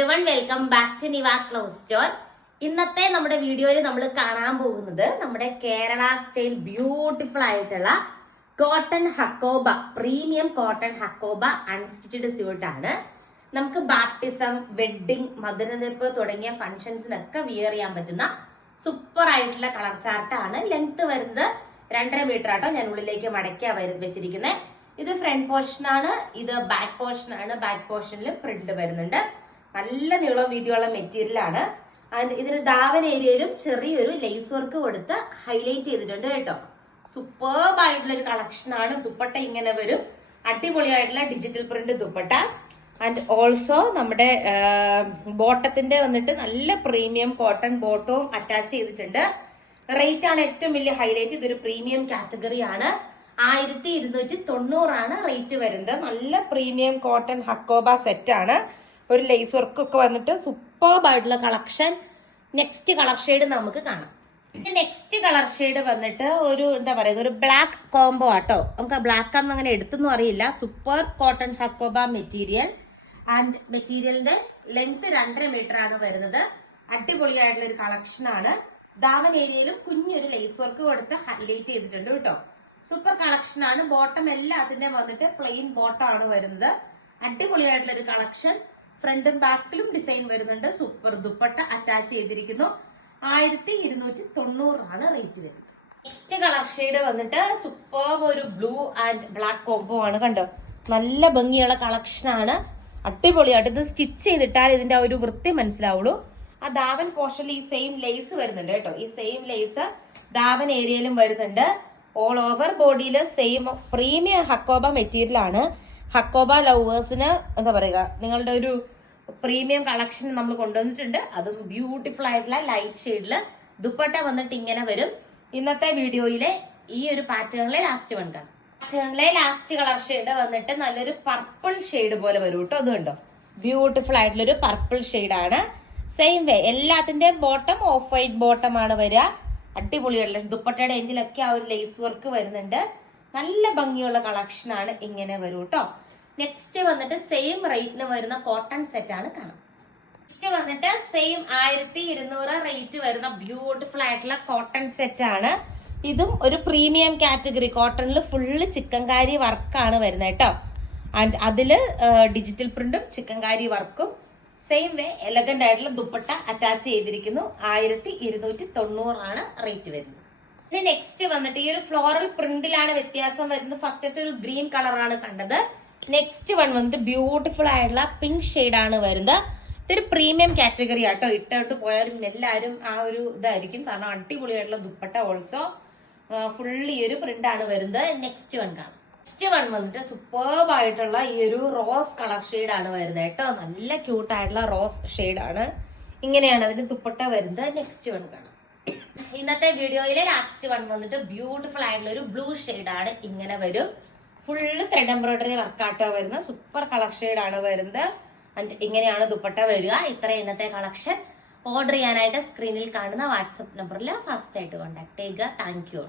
Everyone welcome back to Niva cloth store. ഇന്നത്തെ നമ്മുടെ വീഡിയോയിൽ നമ്മൾ കാണാൻ പോകുന്നത് നമ്മുടെ കേരള സ്റ്റൈൽ ബ്യൂട്ടിഫുൾ ആയിട്ടുള്ള cotton hakoba, premium cotton hakoba unstitched suit ആണ്. നമുക്ക് ബാപ്റ്റിസം, വെഡിങ്, മധുരനിപ്പ് തുടങ്ങിയ ഫംഗ്ഷൻസിനൊക്കെ വിയർ ചെയ്യാൻ പറ്റുന്ന സൂപ്പർ ആയിട്ടുള്ള കളർ ചാർട്ടാണ്. ലെങ്ത് വരുന്നത് 2.5 മീറ്റർ ആട്ടോ. ഞാൻ ഉള്ളിലേക്ക് മടക്കിയാ വെച്ചിരിക്കുന്നത്. ഇത് ഫ്രണ്ട് പോർഷൻ ആണ്, ഇത് ബാക്ക് പോർഷൻ ആണ്. ബാക്ക് പോർഷനിൽ പ്രിന്റ് വരുന്നുണ്ട്. നല്ല നീളം വീതിയുള്ള മെറ്റീരിയൽ ആണ്. ഇതിന് ദാവൻ ഏരിയയിലും ചെറിയൊരു ലേസ് വർക്ക് കൊടുത്ത് ഹൈലൈറ്റ് ചെയ്തിട്ടുണ്ട് കേട്ടോ. സൂപ്പർബ് ആയിട്ടുള്ള ഒരു കളക്ഷൻ ആണ്. ദുപ്പട്ട ഇങ്ങനെ വരും, അടിപൊളിയായിട്ടുള്ള digital print dupatta. And also നമ്മുടെ ബോട്ടത്തിന്റെ വന്നിട്ട് നല്ല പ്രീമിയം കോട്ടൺ ബോട്ടവും അറ്റാച്ച് ചെയ്തിട്ടുണ്ട്. റേറ്റ് ആണ് ഏറ്റവും വലിയ ഹൈലൈറ്റ്. ഇതൊരു പ്രീമിയം കാറ്റഗറി ആണ്. 1290 ആണ് റേറ്റ് വരുന്നത്. നല്ല പ്രീമിയം കോട്ടൺ ഹക്കോബ സെറ്റ് ആണ്. ഒരു ലേസ് വർക്ക് ഒക്കെ വന്നിട്ട് സൂപ്പർബ് ആയിട്ടുള്ള കളക്ഷൻ. നെക്സ്റ്റ് കളർ ഷെയ്ഡ് നമുക്ക് കാണാം. നെക്സ്റ്റ് കളർ ഷെയ്ഡ് വന്നിട്ട് ഒരു എന്താ പറയുക, ഒരു ബ്ലാക്ക് കോംബോ ആട്ടോ. നമുക്ക് ബ്ലാക്ക് ആണെന്ന് അങ്ങനെ എടുത്തൊന്നും അറിയില്ല. Super cotton hakoba material. And മെറ്റീരിയലിന്റെ ലെങ്ത് 2.5 മീറ്റർ ആണ് വരുന്നത്. അടിപൊളിയായിട്ടുള്ള ഒരു കളക്ഷൻ ആണ്. ദാമൻ ഏരിയയിലും കുഞ്ഞൊരു ലേസ് വർക്ക് കൊടുത്ത് ഹൈലൈറ്റ് ചെയ്തിട്ടുണ്ട് കേട്ടോ. സൂപ്പർ കളക്ഷൻ ആണ്. ബോട്ടം എല്ലാത്തിന്റെ വന്നിട്ട് പ്ലെയിൻ ബോട്ടം ആണ് വരുന്നത്. അടിപൊളിയായിട്ടുള്ള ഒരു കളക്ഷൻ. ഫ്രണ്ടും ബാക്കിലും ഡിസൈൻ വരുന്നുണ്ട്. സൂപ്പർ ദുപ്പട്ട അറ്റാച്ച് ചെയ്തിരിക്കുന്നു. 1290 ആണ് റേറ്റ് വരുന്നത്. നെക്സ്റ്റ് കളർ ഷെയ്ഡ് വന്നിട്ട് സൂപ്പർ ഒരു ബ്ലൂ ആൻഡ് ബ്ലാക്ക് കോംബോ ആണ്. കണ്ടോ, നല്ല ഭംഗിയുള്ള കളക്ഷൻ ആണ്. അടിപൊളിയായിട്ട് ഇത് സ്റ്റിച്ച് ചെയ്തിട്ടാൽ ഇതിന്റെ ഒരു വൃത്തി മനസ്സിലാവുള്ളൂ. ആ ദാവൻ പോർഷനിൽ ഈ സെയിം ലേസ് വരുന്നുണ്ട് കേട്ടോ. ഈ സെയിം ലേസ് ദാവൻ ഏരിയയിലും വരുന്നുണ്ട്. ഓൾ ഓവർ ബോഡിയിൽ സെയിം പ്രീമിയം ഹക്കോബ മെറ്റീരിയൽ ആണ്. ഹക്കോബ ലവേഴ്സിന് എന്താ പറയുക, നിങ്ങളുടെ ഒരു പ്രീമിയം കളക്ഷൻ നമ്മൾ കൊണ്ടുവന്നിട്ടുണ്ട്. അതും ബ്യൂട്ടിഫുൾ ആയിട്ടുള്ള ലൈറ്റ് ഷെയ്ഡില് ദുപ്പട്ട വന്നിട്ട് ഇങ്ങനെ വരും. ഇന്നത്തെ വീഡിയോയിലെ ഈ ഒരു പാറ്റേണിലെ ലാസ്റ്റ് വൺ കാണാം. പാറ്റേണിലെ ലാസ്റ്റ് കളർ ഷെയ്ഡ് വന്നിട്ട് നല്ലൊരു പർപ്പിൾ ഷെയ്ഡ് പോലെ വരും കേട്ടോ. അത് കണ്ടോ, ബ്യൂട്ടിഫുൾ ആയിട്ടുള്ള ഒരു പർപ്പിൾ ഷെയ്ഡ് ആണ്. സെയിം വേ എല്ലാത്തിന്റെയും ബോട്ടം ഓഫ് വൈറ്റ് ബോട്ടം ആണ് വരിക. അടിപൊളിയുള്ള ദുപ്പട്ടയുടെ എൻഡിലൊക്കെ ആ ഒരു ലേസ് വർക്ക് വരുന്നുണ്ട്. നല്ല ഭംഗിയുള്ള കളക്ഷൻ ആണ്. ഇങ്ങനെ വരും കേട്ടോ. നെക്സ്റ്റ് വന്നിട്ട് സെയിം റേറ്റിന് വരുന്ന കോട്ടൺ സെറ്റ് ആണ് കാണാം. നെക്സ്റ്റ് വന്നിട്ട് സെയിം 1200 റേറ്റ് വരുന്ന ബ്യൂട്ടിഫുൾ ആയിട്ടുള്ള കോട്ടൺ സെറ്റ് ആണ്. ഇതും ഒരു പ്രീമിയം കാറ്റഗറി. കോട്ടണിൽ ഫുള്ള് ചിക്കൻകാരി വർക്കാണ് വരുന്നത് കേട്ടോ. ആൻഡ് അതില് ഡിജിറ്റൽ പ്രിന്റും ചിക്കൻകാരി വർക്കും. സെയിം വേ എലഗന്റ് ആയിട്ടുള്ള ദുപ്പട്ട അറ്റാച്ച് ചെയ്തിരിക്കുന്നു. 1290 ആണ് റേറ്റ് വരുന്നത്. ഇനി നെക്സ്റ്റ് വന്നിട്ട് ഈ ഒരു ഫ്ലോറൽ പ്രിന്റിലാണ് വ്യത്യാസം വരുന്നത്. ഫസ്റ്റത്തെ ഒരു ഗ്രീൻ കളറാണ് കണ്ടത്. നെക്സ്റ്റ് വൺ വന്നിട്ട് ബ്യൂട്ടിഫുൾ ആയിട്ടുള്ള പിങ്ക് ഷെയ്ഡ് ആണ് വരുന്നത്. ഇതൊരു പ്രീമിയം കാറ്റഗറി ആട്ടോ. ഇട്ടോട്ട് പോയാലും എല്ലാവരും ആ ഒരു ഇതായിരിക്കും, കാരണം അടിപൊളിയായിട്ടുള്ള ദുപ്പട്ട. ഓൾസോ ഫുള്ളി ഈ ഒരു പ്രിന്റ് ആണ് വരുന്നത്. നെക്സ്റ്റ് വൺ കാണാം. നെക്സ്റ്റ് വൺ വന്നിട്ട് സൂപ്പർബ് ആയിട്ടുള്ള ഈ ഒരു റോസ് കളർ ഷെയ്ഡ് ആണ് വരുന്നത് കേട്ടോ. നല്ല ക്യൂട്ട് ആയിട്ടുള്ള റോസ് ഷെയ്ഡ് ആണ്. ഇങ്ങനെയാണ് അതിന് ദുപ്പട്ട വരുന്നത്. നെക്സ്റ്റ് വൺ കാണാം. ഇന്നത്തെ വീഡിയോയിലെ ലാസ്റ്റ് വൺ വന്നിട്ട് ബ്യൂട്ടിഫുൾ ആയിട്ടുള്ള ഒരു ബ്ലൂ ഷെയ്ഡ് ആണ്. ഇങ്ങനെ വരും. ഫുള്ള് ത്രെഡ് എംബ്രോയിഡറി വർക്കാട്ടോ വരുന്നത്. സൂപ്പർ കളർ ഷെയ്ഡ് ആണ് വരുന്നത്. ഇങ്ങനെയാണ് ദുപ്പട്ട വരിക. ഇത്ര ഇന്നത്തെ കളക്ഷൻ. ഓർഡർ ചെയ്യാനായിട്ട് സ്ക്രീനിൽ കാണുന്ന വാട്സപ്പ് നമ്പറിൽ ഫസ്റ്റ് ആയിട്ട് കോൺടാക്ട് ചെയ്യുക. Thank you.